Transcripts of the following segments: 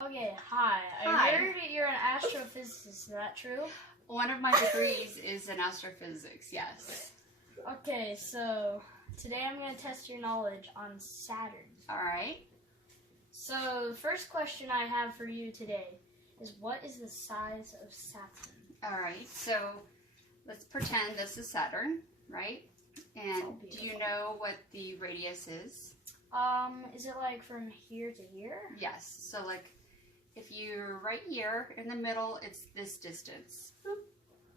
Okay, hi. I heard that you're an astrophysicist. Is that true? One of my degrees is in astrophysics, yes. Okay, so today I'm going to test your knowledge on Saturn. Alright. So the first question I have for you today is, what is the size of Saturn? Alright, so let's pretend this is Saturn, right? And do you know what the radius is? Is it like from here to here? Yes, so like if you're right here in the middle, it's this distance.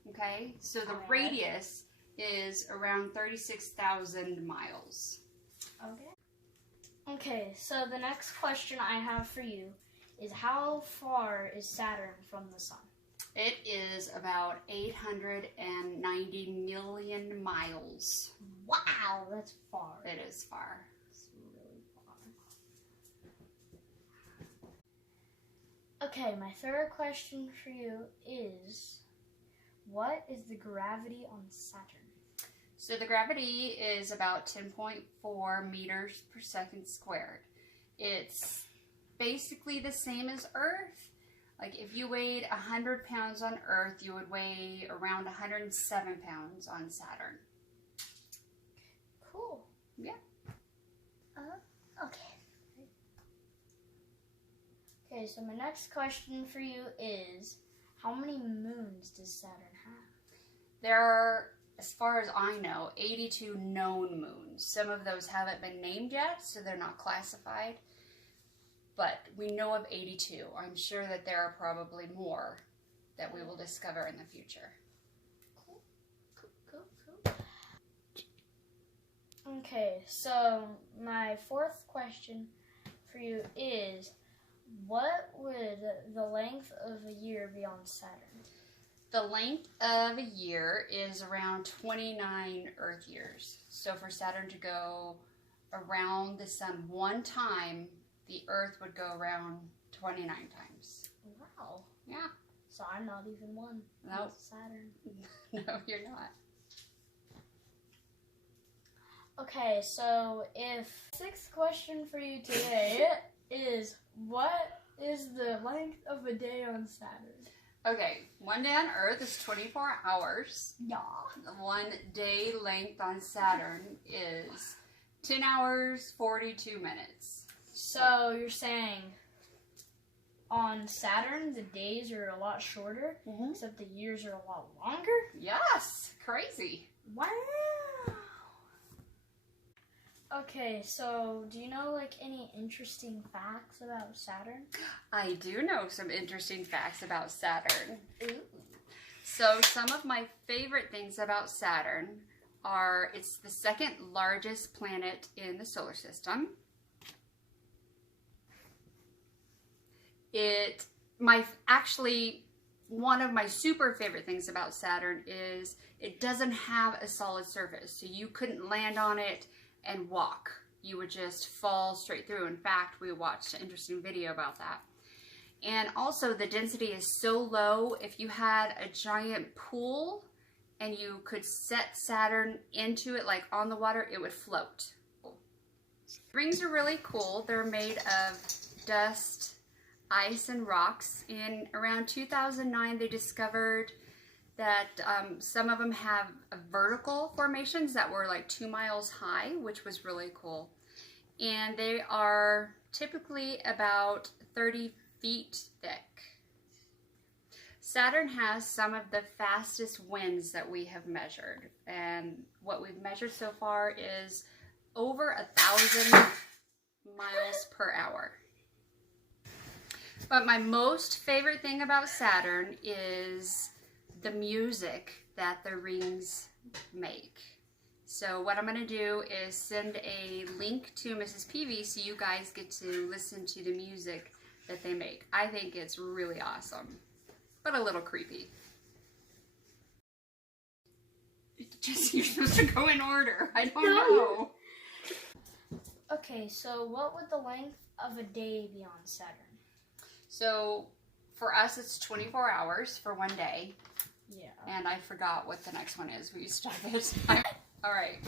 Okay, so the radius is around 36,000 miles. Okay, so the next question I have for you is, how far is Saturn from the Sun? It is about 890 million miles. Wow, that's far. It is far. It's really far. Okay, my third question for you is, what is the gravity on Saturn? So the gravity is about 10.4 meters per second squared. It's basically the same as Earth. Like if you weighed 100 pounds on Earth, you would weigh around 107 pounds on Saturn. Cool. Yeah. Okay. Okay, so my next question for you is, how many moons does Saturn have? There are, as far as I know, 82 known moons. Some of those haven't been named yet, so they're not classified. But we know of 82. I'm sure that there are probably more that we will discover in the future. Cool. Okay, so my fourth question for you is, what would the length of a year be on Saturn? The length of a year is around 29 Earth years. So for Saturn to go around the Sun one time, the Earth would go around 29 times. Wow. Yeah. So I'm not even one. Nope. Saturn. No, you're not. Okay, so sixth question for you today is, what is the length of a day on Saturn? Okay, one day on Earth is 24 hours. Yeah. The 1 day length on Saturn is 10 hours, 42 minutes. So you're saying on Saturn the days are a lot shorter, except the years are a lot longer? Yes, crazy. Wow. Okay, so do you know like any interesting facts about Saturn? I do know some interesting facts about Saturn. Ooh. So some of my favorite things about Saturn are, it's the second largest planet in the solar system. One of my super favorite things about Saturn is it doesn't have a solid surface. So you couldn't land on it and walk. You would just fall straight through. In fact, we watched an interesting video about that. And also the density is so low, if you had a giant pool and you could set Saturn into it, like on the water, it would float. Rings are really cool. They're made of dust, ice, and rocks. In around 2009, they discovered that some of them have vertical formations that were like 2 miles high, which was really cool. And they are typically about 30 feet thick. Saturn has some of the fastest winds that we have measured. And what we've measured so far is over 1,000 miles per hour. But my most favorite thing about Saturn is the music that the rings make. So what I'm going to do is send a link to Mrs. Peavy so you guys get to listen to the music that they make. I think it's really awesome, but a little creepy. Just, you're supposed to go in order. I don't know. Okay, so what would the length of a day be on Saturn? So for us, it's 24 hours for one day. Yeah. And I forgot what the next one is. Will you stop it? All right.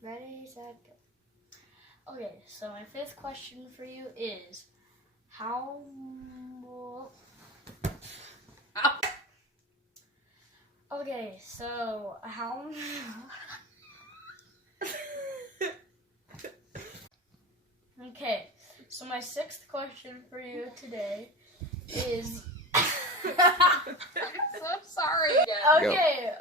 Ready? sad. Okay, so my fifth question for you is, how... Okay, so how... Okay, so my sixth question for you today is... So sorry. Okay,